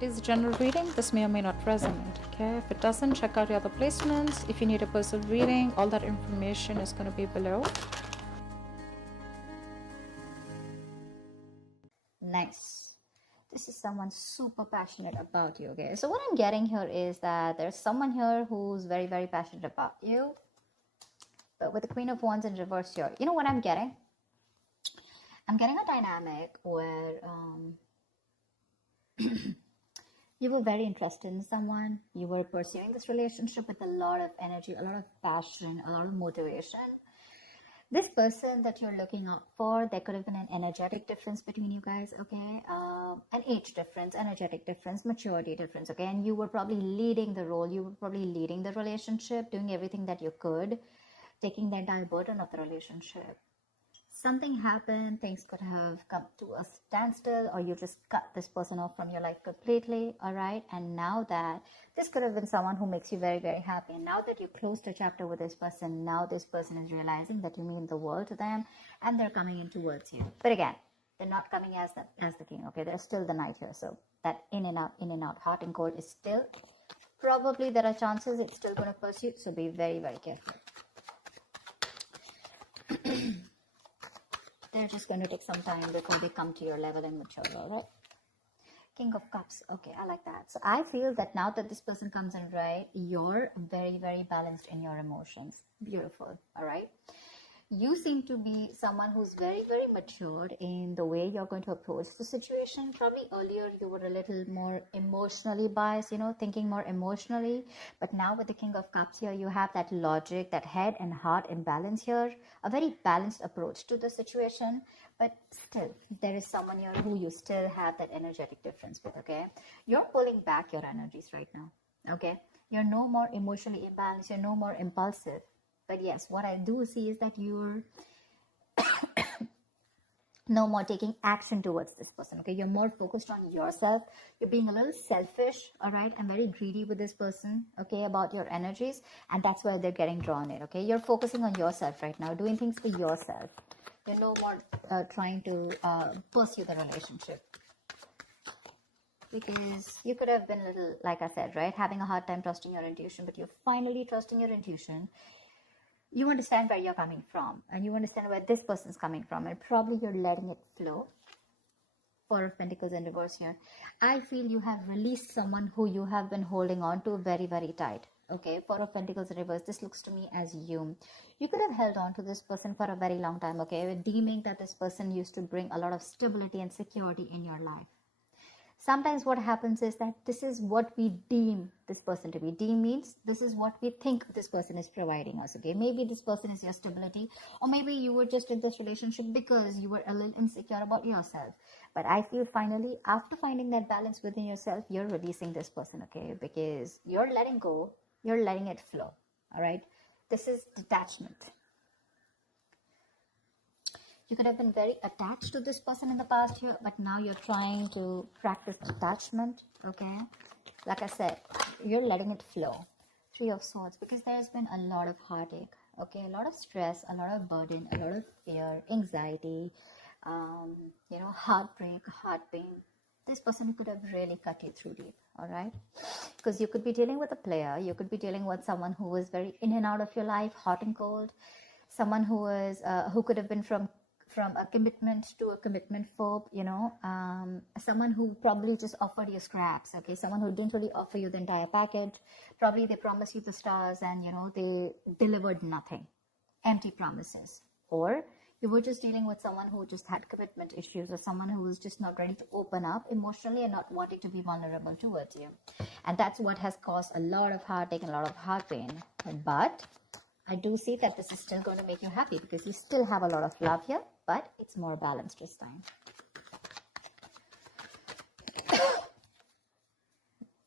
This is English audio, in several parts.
It is a general reading. This may or may not resonate. Okay, if it doesn't, check out your other placements. If you need a personal reading, all that information is going to be below. Nice. This is someone super passionate about you. Okay, so what I'm getting here is that there's someone here who's very, very passionate about you. But with the Queen of Wands in reverse here, you know what I'm getting? I'm getting a dynamic where you were very interested in someone. You were pursuing this relationship with a lot of energy, a lot of passion, a lot of motivation. This person that you're looking out for, there could have been an energetic difference between you guys, okay? An age difference, energetic difference, maturity difference, okay? And you were probably leading the role. You were probably leading the relationship, doing everything that you could, taking the entire burden of the relationship. Something happened, things could have come to a standstill, or you just cut this person off from your life completely, all right? And now that this could have been someone who makes you very, very happy. And now that you closed a chapter with this person, now this person is realizing that you mean the world to them, and they're coming in towards you. But again, they're not coming as the king, okay? There's still the knight here. So that in and out, hot and cold is still, probably there are chances it's still going to pursue. So be very, very careful. They're just going to take some time before they come to your level and mature, all right? King of Cups. Okay, I like that. So I feel that now that this person comes in, right, you're very, very balanced in your emotions. Beautiful, all right? You seem to be someone who's very, very matured in the way you're going to approach the situation. Probably earlier you were a little more emotionally biased, you know, thinking more emotionally. But now with the King of Cups here, you have that logic, that head and heart imbalance here. A very balanced approach to the situation. But still, there is someone here who you still have that energetic difference with, okay? You're pulling back your energies right now, okay? You're no more emotionally imbalanced. You're no more impulsive. But yes, what I do see is that you're no more taking action towards this person, okay? You're more focused on yourself. You're being a little selfish, all right? And very greedy with this person, okay, about your energies. And that's why they're getting drawn in, okay? You're focusing on yourself right now, doing things for yourself. You're no more trying to pursue the relationship. Because you could have been a little, like I said, right? Having a hard time trusting your intuition, but you're finally trusting your intuition. You understand where you're coming from, and you understand where this person's coming from, and probably you're letting it flow. Four of Pentacles in reverse here. I feel you have released someone who you have been holding on to very, very tight. Okay, Four of Pentacles in reverse. This looks to me as you. You could have held on to this person for a very long time, okay, deeming that this person used to bring a lot of stability and security in your life. Sometimes what happens is that this is what we deem this person to be. Deem means this is what we think this person is providing us, okay? Maybe this person is your stability, or maybe you were just in this relationship because you were a little insecure about yourself. But I feel finally, after finding that balance within yourself, you're releasing this person, okay? Because you're letting go, you're letting it flow, all right? This is detachment. You could have been very attached to this person in the past here, but now you're trying to practice detachment, okay? Like I said, you're letting it flow. Three of Swords, because there's been a lot of heartache, okay? A lot of stress, a lot of burden, a lot of fear, anxiety, you know, heartbreak, heart pain. This person could have really cut you through deep, all right? Because you could be dealing with a player. You could be dealing with someone who is very in and out of your life, hot and cold. Someone who is, who could have been from a commitment to a commitment phobe, you know, someone who probably just offered you scraps, okay, someone who didn't really offer you the entire package. Probably they promised you the stars and, you know, they delivered nothing, empty promises. Or you were just dealing with someone who just had commitment issues, or someone who was just not ready to open up emotionally and not wanting to be vulnerable towards you. And that's what has caused a lot of heartache and a lot of heart pain. But I do see that this is still going to make you happy, because you still have a lot of love here, but it's more balanced this time.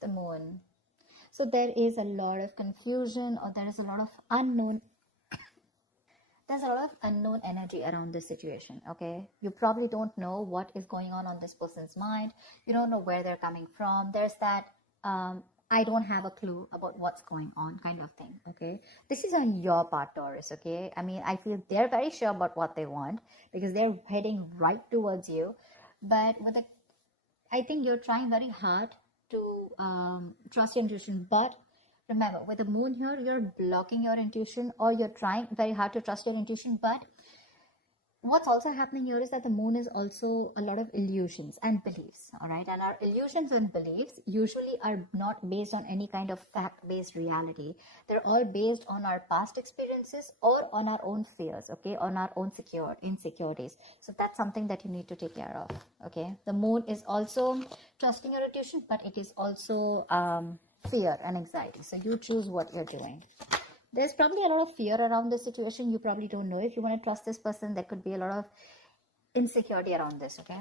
The Moon. So there is a lot of confusion, or there is a lot of unknown. There's a lot of unknown energy around this situation, okay? You probably don't know what is going on this person's mind. You don't know where they're coming from. There's that I don't have a clue about what's going on kind of thing, okay? This is on your part, Taurus, okay? I mean, I feel they're very sure about what they want, because they're heading right towards you. But with I think you're trying very hard to trust your intuition. But remember, with the moon here, you're blocking your intuition, or you're trying very hard to trust your intuition. But what's also happening here is that the moon is also a lot of illusions and beliefs, all right? And our illusions and beliefs usually are not based on any kind of fact-based reality. They're all based on our past experiences or on our own fears, okay, on our own insecurities. So that's something that you need to take care of, okay? The moon is also trusting your intuition, but it is also fear and anxiety. So you choose what you're doing. There's probably a lot of fear around this situation. You probably don't know if you want to trust this person. There could be a lot of insecurity around this, okay?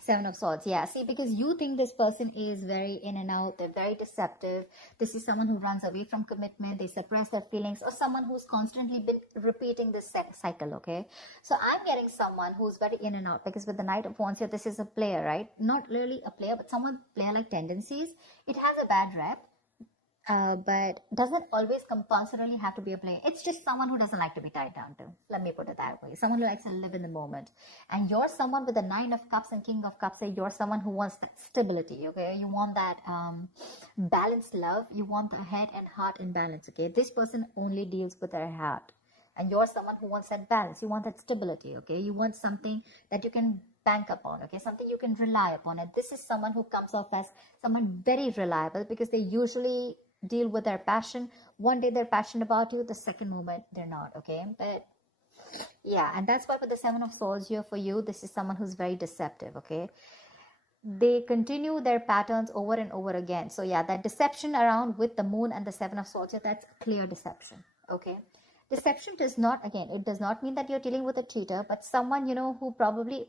Seven of Swords. Yeah, see, because you think this person is very in and out. They're very deceptive. This is someone who runs away from commitment. They suppress their feelings, or someone who's constantly been repeating this cycle, okay? So I'm getting someone who's very in and out, because with the Knight of Wands here, this is a player, right? Not really a player, but someone player-like tendencies. It has a bad rep. But doesn't always compulsorily have to be a player. It's just someone who doesn't like to be tied down to. Let me put it that way. Someone who likes to live in the moment. And you're someone with the Nine of Cups and King of Cups. You're someone who wants that stability, okay? You want that balanced love. You want the head and heart in balance, okay? This person only deals with their heart. And you're someone who wants that balance. You want that stability, okay? You want something that you can bank upon, okay? Something you can rely upon. And this is someone who comes off as someone very reliable, because they usually deal with their passion. One day they're passionate about you, the second moment they're not, okay? But yeah, and that's why with the Seven of Swords here for you, this is someone who's very deceptive, okay? They continue their patterns over and over again. So yeah, that deception around with the moon and the Seven of Swords here, that's clear deception, okay? Deception does not, again, it does not mean that you're dealing with a cheater, but someone, you know, who probably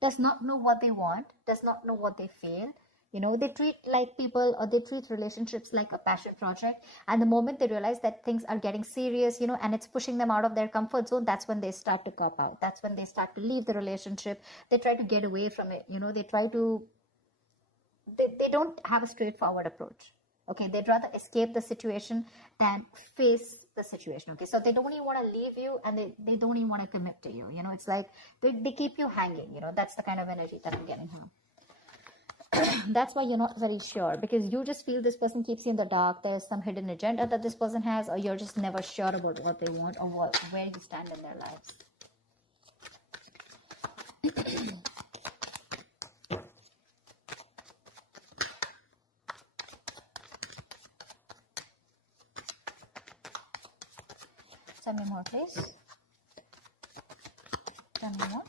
does not know what they want, does not know what they feel. You know, they treat like people, or they treat relationships like a passion project. And the moment they realize that things are getting serious, you know, and it's pushing them out of their comfort zone, that's when they start to cop out. That's when they start to leave the relationship. They try to get away from it. You know, they don't have a straightforward approach. Okay, they'd rather escape the situation than face the situation. Okay, so they don't even want to leave you, and they don't even want to commit to you. You know, it's like they keep you hanging. You know, that's the kind of energy that I'm getting here. That's why you're not very sure, because you just feel this person keeps you in the dark. There's some hidden agenda that this person has, or you're just never sure about what they want, or where you stand in their lives. Tell me more, please. Tell me more.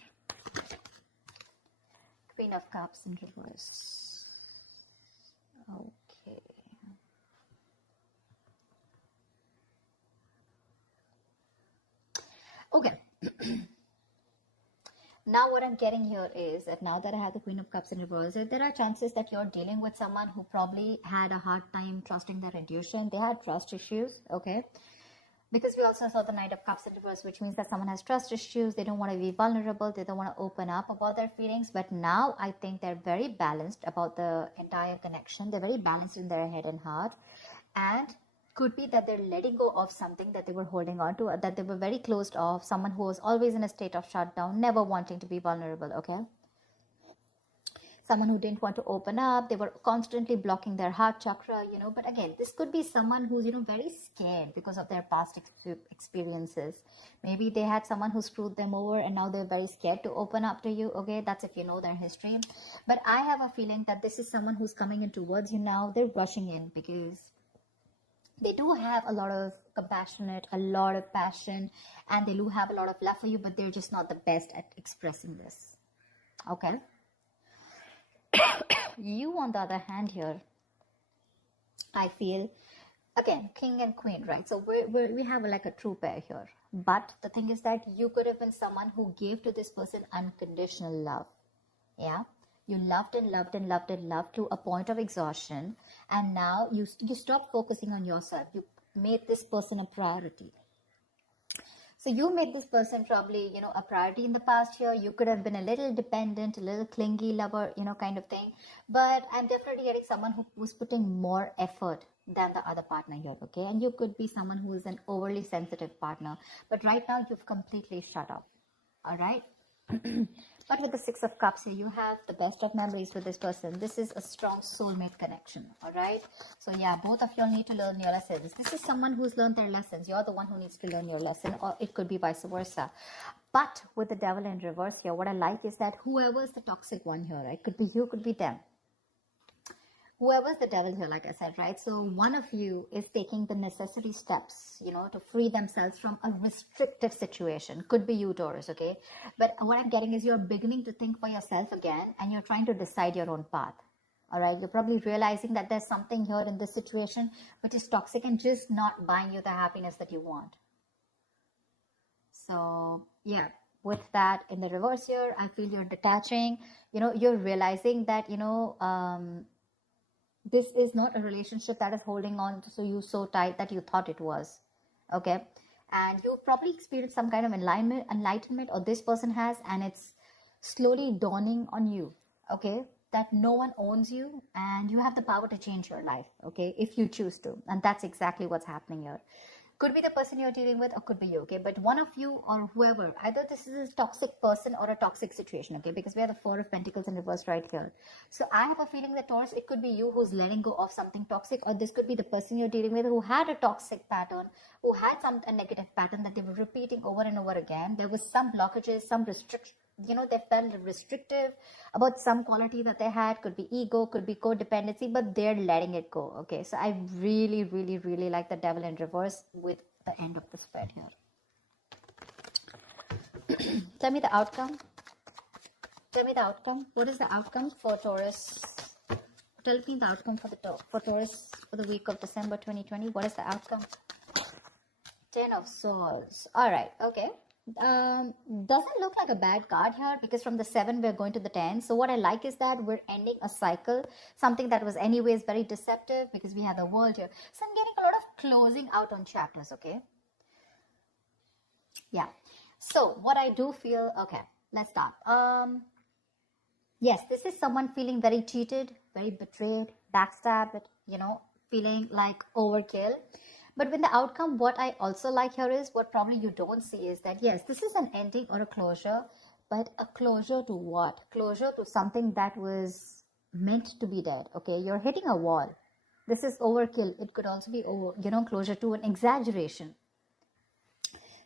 Queen of Cups in reverse. Okay. Okay. Now what I'm getting here is that now that I have the Queen of Cups in reverse, there are chances that you're dealing with someone who probably had a hard time trusting their intuition. They had trust issues, okay? Because we also saw the Knight of Cups in reverse, which means that someone has trust issues. They don't want to be vulnerable. They don't want to open up about their feelings. But now I think they're very balanced about the entire connection. They're very balanced in their head and heart. And could be that they're letting go of something that they were holding on to, that they were very closed off. Someone who was always in a state of shutdown, never wanting to be vulnerable, okay? Someone who didn't want to open up. They were constantly blocking their heart chakra, you know. But again, this could be someone who's, you know, very scared because of their past experiences. Maybe they had someone who screwed them over, and now they're very scared to open up to you, okay? That's if you know their history. But I have a feeling that this is someone who's coming in towards you now. They're rushing in because they do have a lot of compassionate, a lot of passion, and they do have a lot of love for you, but they're just not the best at expressing this, okay? You, on the other hand here, I feel, again, king and queen, right? So we have like a true pair here. But the thing is that you could have been someone who gave to this person unconditional love. Yeah? You loved and loved and loved and loved to a point of exhaustion. And now you stopped focusing on yourself. You made this person a priority. So you made this person probably, you know, a priority in the past year. You could have been a little dependent, a little clingy lover, you know, kind of thing. But I'm definitely getting someone who was putting more effort than the other partner here, okay? And you could be someone who is an overly sensitive partner. But right now, you've completely shut up, all right? But with the Six of Cups here, you have the best of memories with this person. This is a strong soulmate connection, all right? So yeah, both of you all need to learn your lessons. This is someone who's learned their lessons. You're the one who needs to learn your lesson, or it could be vice versa. But with the Devil in reverse here, what I like is that whoever is the toxic one here, right? Could be you, could be them. Whoever's the devil here, like I said, right? So one of you is taking the necessary steps, you know, to free themselves from a restrictive situation. Could be you, Taurus, okay? But what I'm getting is you're beginning to think for yourself again, and you're trying to decide your own path. All right, you're probably realizing that there's something here in this situation which is toxic and just not buying you the happiness that you want. So yeah, with that in the reverse here, I feel you're detaching. You know, you're realizing that, you know, this is not a relationship that is holding on to you so tight that you thought it was, okay? And you probably experienced some kind of enlightenment, or this person has, and it's slowly dawning on you, okay, that no one owns you and you have the power to change your life, okay, if you choose to. And that's exactly what's happening here. Could be the person you're dealing with, or could be you, okay? But one of you or whoever, either this is a toxic person or a toxic situation, okay? Because we have the Four of Pentacles in reverse right here. So I have a feeling that, Taurus, it could be you who's letting go of something toxic, or this could be the person you're dealing with who had a toxic pattern, who had a negative pattern that they were repeating over and over again. There was some blockages, some restriction. You know, they felt restrictive about some quality that they had. Could be ego, could be codependency, but they're letting it go, okay? So I really, really, really like the Devil in reverse with the end of the spread here. Tell me the outcome. Tell me the outcome. What is the outcome for Taurus? Tell me the outcome for Taurus for the week of December 2020. What is the outcome? 10 of Swords. All right, okay. Doesn't look like a bad card here, because from the 7 we're going to the 10. So what I like is that we're ending a cycle, something that was anyways very deceptive, because we have the World here. So I'm getting a lot of closing out on chapters, okay? Yeah. So what I do feel, okay, let's start. Yes, this is someone feeling very cheated, very betrayed, backstabbed, you know, feeling like overkill. But with the outcome, what I also like here is, what probably you don't see is that, yes, this is an ending or a closure, but a closure to what? Closure to something that was meant to be dead, okay? You're hitting a wall. This is overkill. It could also be, closure to an exaggeration.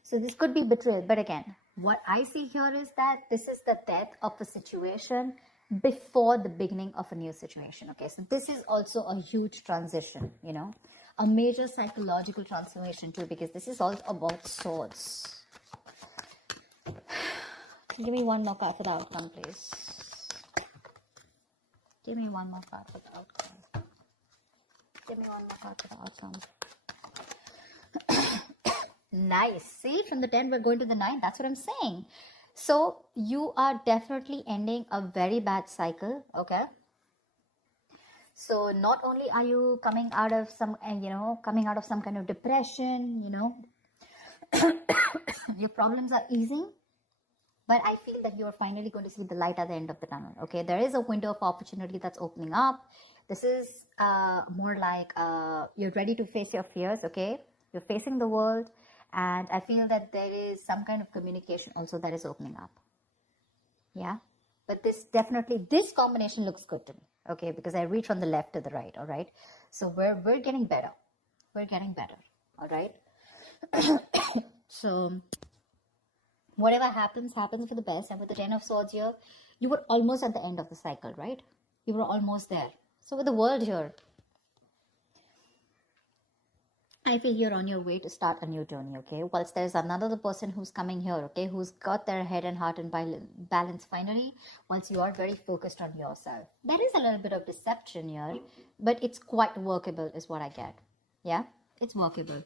So this could be betrayal. But again, what I see here is that this is the death of a situation before the beginning of a new situation, okay? So this is also a huge transition, you know, a major psychological transformation too, because this is all about swords. Give me one more card for the outcome, please. Give me one more card for the outcome. Give me one more card for the outcome. Nice. See, from the 10 we're going to the 9. That's what I'm saying. So you are definitely ending a very bad cycle, okay? So not only are you coming out of some, coming out of some kind of depression, you know, your problems are easing, but I feel that you're finally going to see the light at the end of the tunnel, okay? There is a window of opportunity that's opening up. This is more like you're ready to face your fears, okay? You're facing the world, and I feel that there is some kind of communication also that is opening up, yeah? But this combination looks good to me, okay? Because I read from the left to the right, all right? So we're getting better. We're getting better, all right? So whatever happens for the best. And with the 10 of Swords here, you were almost at the end of the cycle, right? You were almost there. So with the World here, I feel you're on your way to start a new journey, okay? Whilst there's another person who's coming here, okay, who's got their head and heart in balance finally, once you are very focused on yourself. There is a little bit of deception here, but it's quite workable is what I get. Yeah, it's workable.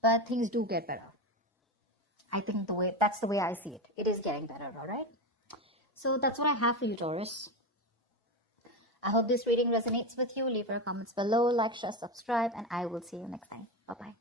But things do get better. I think that's the way I see it. It is getting better, all right? So that's what I have for you, Taurus. I hope this reading resonates with you. Leave your comments below, like, share, subscribe, and I will see you next time. Bye-bye.